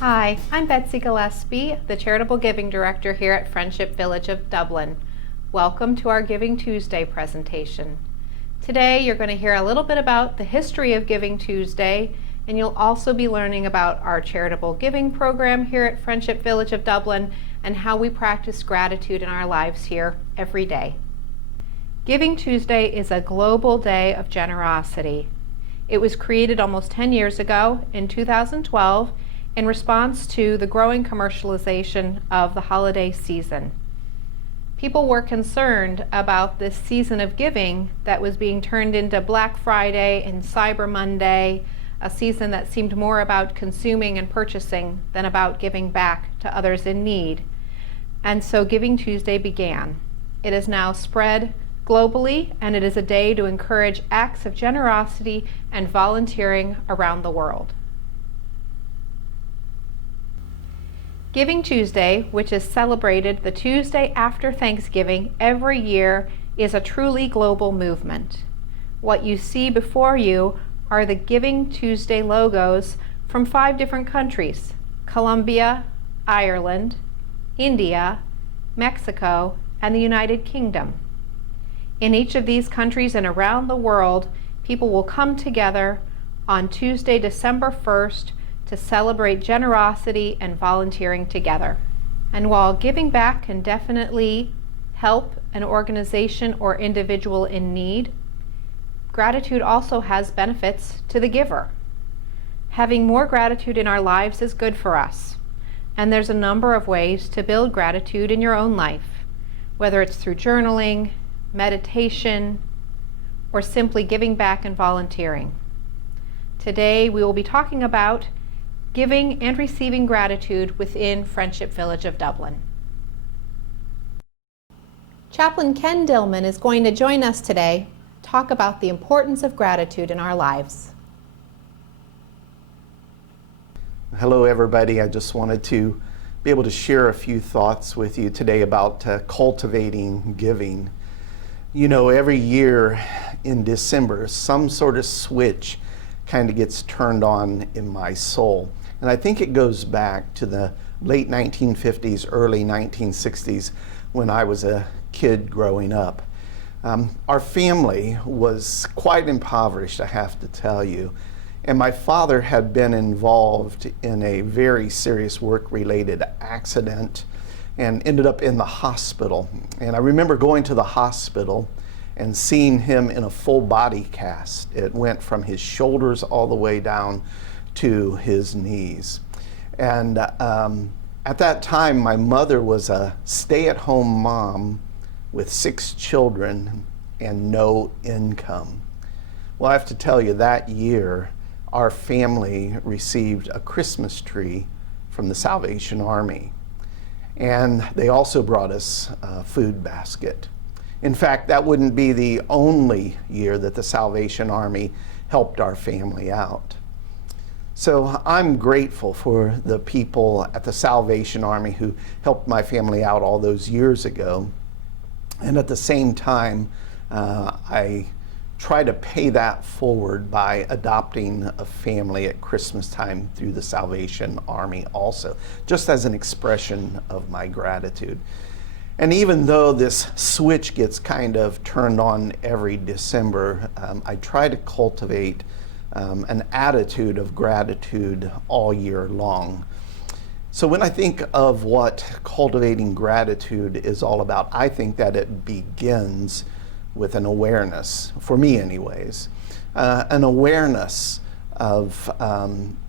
Hi, I'm Betsy Gillespie, the Charitable Giving Director here at Friendship Village of Dublin. Welcome to our Giving Tuesday presentation. Today you're going to hear a little bit about the history of Giving Tuesday, and you'll also be learning about our charitable giving program here at Friendship Village of Dublin and how we practice gratitude in our lives here every day. Giving Tuesday is a global day of generosity. It was created almost 10 years ago in 2012 in response to the growing commercialization of the holiday season. People were concerned about this season of giving that was being turned into Black Friday and Cyber Monday, a season that seemed more about consuming and purchasing than about giving back to others in need. And so Giving Tuesday began. It is now spread globally, and it is a day to encourage acts of generosity and volunteering around the world. Giving Tuesday, which is celebrated the Tuesday after Thanksgiving every year, is a truly global movement. What you see before you are the Giving Tuesday logos from 5 different countries: Colombia, Ireland, India, Mexico, and the United Kingdom. In each of these countries and around the world, people will come together on Tuesday, December 1st, to celebrate generosity and volunteering together. And while giving back can definitely help an organization or individual in need, gratitude also has benefits to the giver. Having more gratitude in our lives is good for us, and there's a number of ways to build gratitude in your own life, whether it's through journaling, meditation, or simply giving back and volunteering. Today we will be talking about giving and receiving gratitude within Friendship Village of Dublin. Chaplain Ken Dillman is going to join us today to talk about the importance of gratitude in our lives. Hello everybody. I just wanted to be able to share a few thoughts with you today about cultivating giving. You know, every year in December, some sort of switch kind of gets turned on in my soul. And I think it goes back to the late 1950s, early 1960s, when I was a kid growing up. Our family was quite impoverished, I have to tell you. And my father had been involved in a very serious work-related accident and ended up in the hospital. And I remember going to the hospital and seeing him in a full body cast. It went from his shoulders all the way down to his knees. And at that time, my mother was a stay-at-home mom with 6 children and no income. Well, I have to tell you, that year, our family received a Christmas tree from the Salvation Army. And they also brought us a food basket. In fact, that wouldn't be the only year that the Salvation Army helped our family out. So I'm grateful for the people at the Salvation Army who helped my family out all those years ago. And at the same time, I try to pay that forward by adopting a family at Christmas time through the Salvation Army also, just as an expression of my gratitude. And even though this switch gets kind of turned on every December, I try to cultivate an attitude of gratitude all year long. So when I think of what cultivating gratitude is all about, I think that it begins with an awareness, for me anyways, an awareness of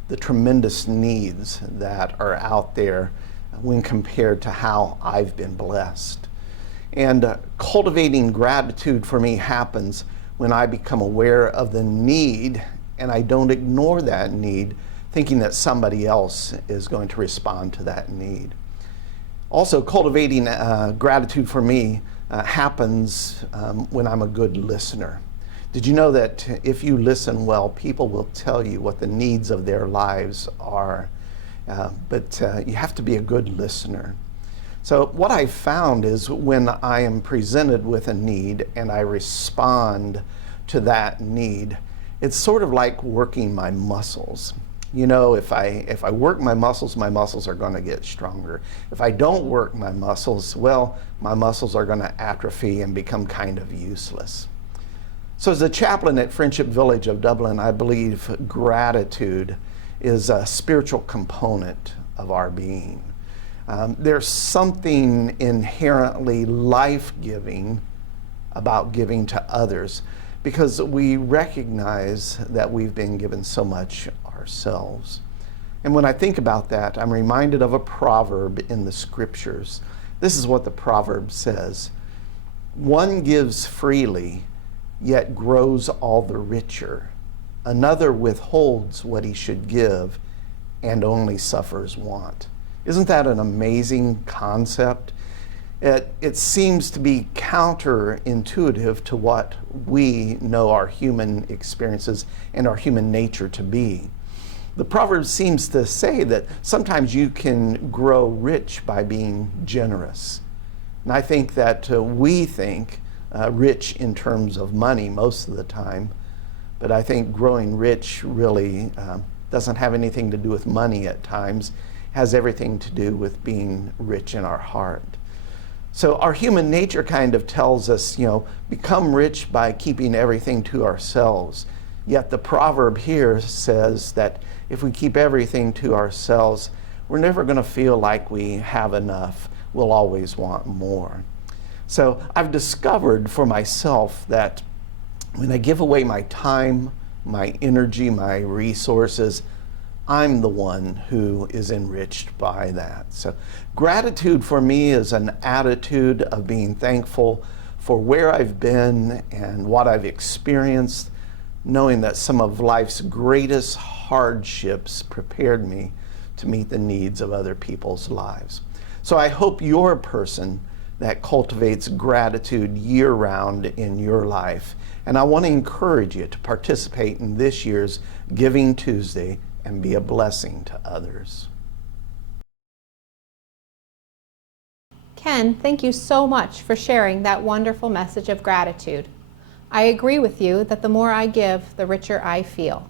the tremendous needs that are out there when compared to how I've been blessed. And cultivating gratitude for me happens when I become aware of the need and I don't ignore that need, thinking that somebody else is going to respond to that need. Also, cultivating gratitude for me happens when I'm a good listener. Did you know that if you listen well, people will tell you what the needs of their lives are? But you have to be a good listener. So what I found is when I am presented with a need and I respond to that need, it's sort of like working my muscles. You know, if I work my muscles are going to get stronger. If I don't work my muscles, well, my muscles are going to atrophy and become kind of useless. So as a chaplain at Friendship Village of Dublin, I believe gratitude is a spiritual component of our being. There's something inherently life-giving about giving to others because we recognize that we've been given so much ourselves. And when I think about that, I'm reminded of a proverb in the scriptures. This is what the proverb says: "One gives freely, yet grows all the richer. Another withholds what he should give and only suffers want." Isn't that an amazing concept? It seems to be counterintuitive to what we know our human experiences and our human nature to be. The proverb seems to say that sometimes you can grow rich by being generous. And I think that we think rich in terms of money most of the time, but I think growing rich really doesn't have anything to do with money at times. It has everything to do with being rich in our heart. So our human nature kind of tells us, become rich by keeping everything to ourselves. Yet the proverb here says that if we keep everything to ourselves, we're never going to feel like we have enough. We'll always want more. So I've discovered for myself that when I give away my time, my energy, my resources, I'm the one who is enriched by that. So gratitude for me is an attitude of being thankful for where I've been and what I've experienced, knowing that some of life's greatest hardships prepared me to meet the needs of other people's lives. So I hope you're a person that cultivates gratitude year-round in your life. And I want to encourage you to participate in this year's Giving Tuesday and be a blessing to others. Ken, thank you so much for sharing that wonderful message of gratitude. I agree with you that the more I give, the richer I feel.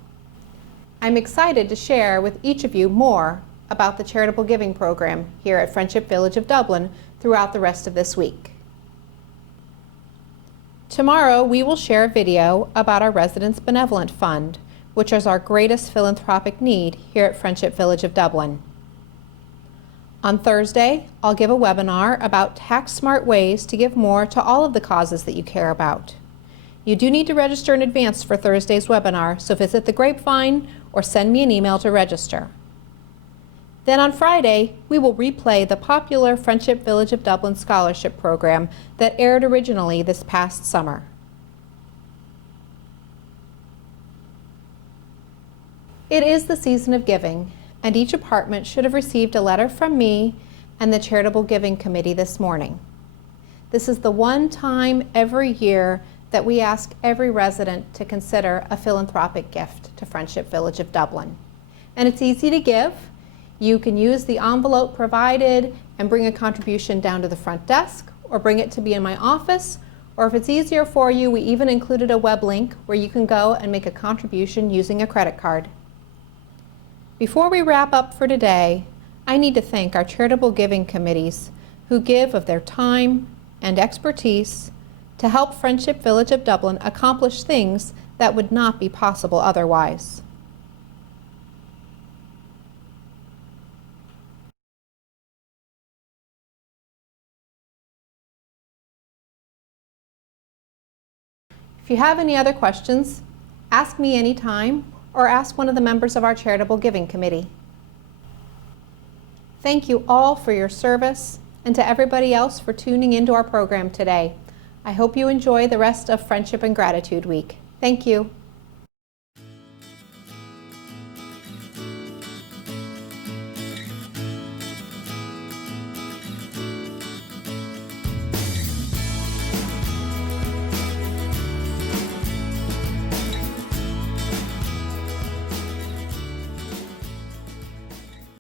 I'm excited to share with each of you more about the Charitable Giving Program here at Friendship Village of Dublin throughout the rest of this week. Tomorrow, we will share a video about our Residents Benevolent Fund, which is our greatest philanthropic need here at Friendship Village of Dublin. On Thursday, I'll give a webinar about tax-smart ways to give more to all of the causes that you care about. You do need to register in advance for Thursday's webinar, so visit the Grapevine or send me an email to register. Then on Friday, we will replay the popular Friendship Village of Dublin Scholarship Program that aired originally this past summer. It is the season of giving, and each apartment should have received a letter from me and the Charitable Giving Committee this morning. This is the one time every year that we ask every resident to consider a philanthropic gift to Friendship Village of Dublin. And it's easy to give. You can use the envelope provided and bring a contribution down to the front desk, or bring it to me in my office, or if it's easier for you, we even included a web link where you can go and make a contribution using a credit card. Before we wrap up for today, I need to thank our charitable giving committees who give of their time and expertise to help Friendship Village of Dublin accomplish things that would not be possible otherwise. If you have any other questions, ask me anytime or ask one of the members of our Charitable Giving Committee. Thank you all for your service, and to everybody else for tuning into our program today. I hope you enjoy the rest of Friendship and Gratitude Week. Thank you.